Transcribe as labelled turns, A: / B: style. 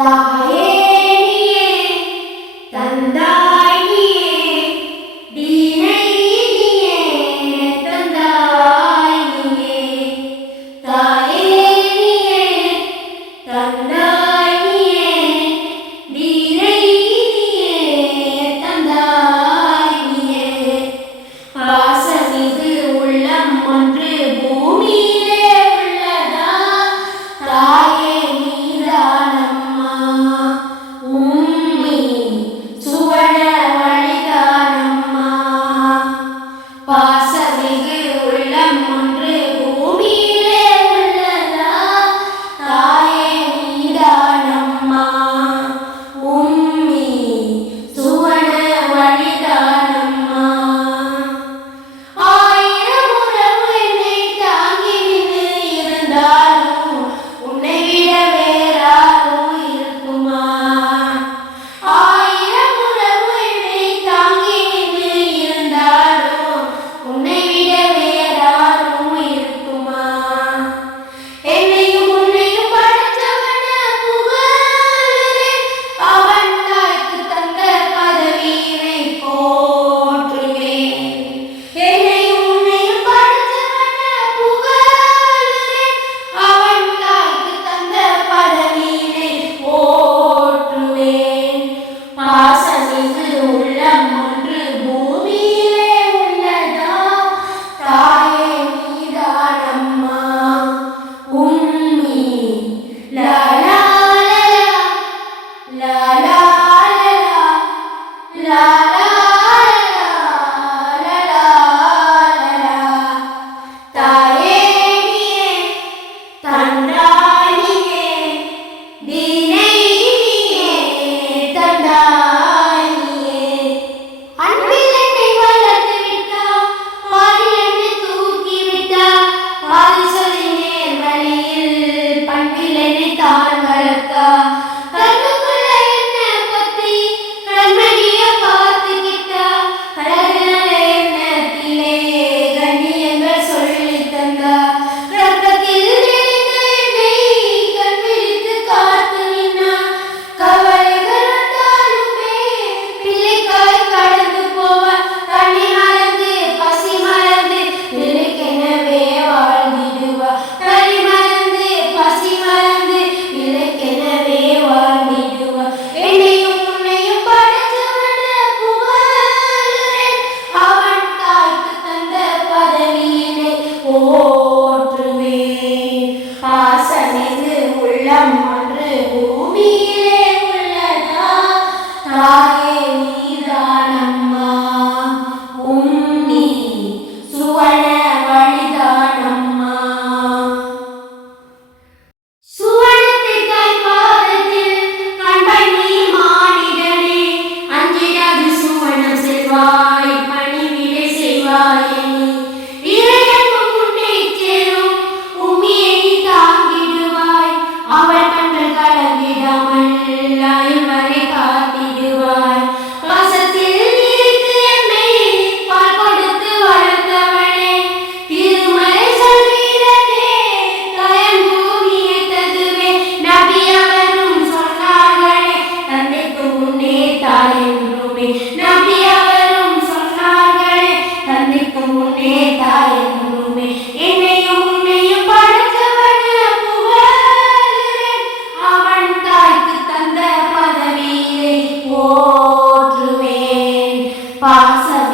A: Tá, Daí പാസ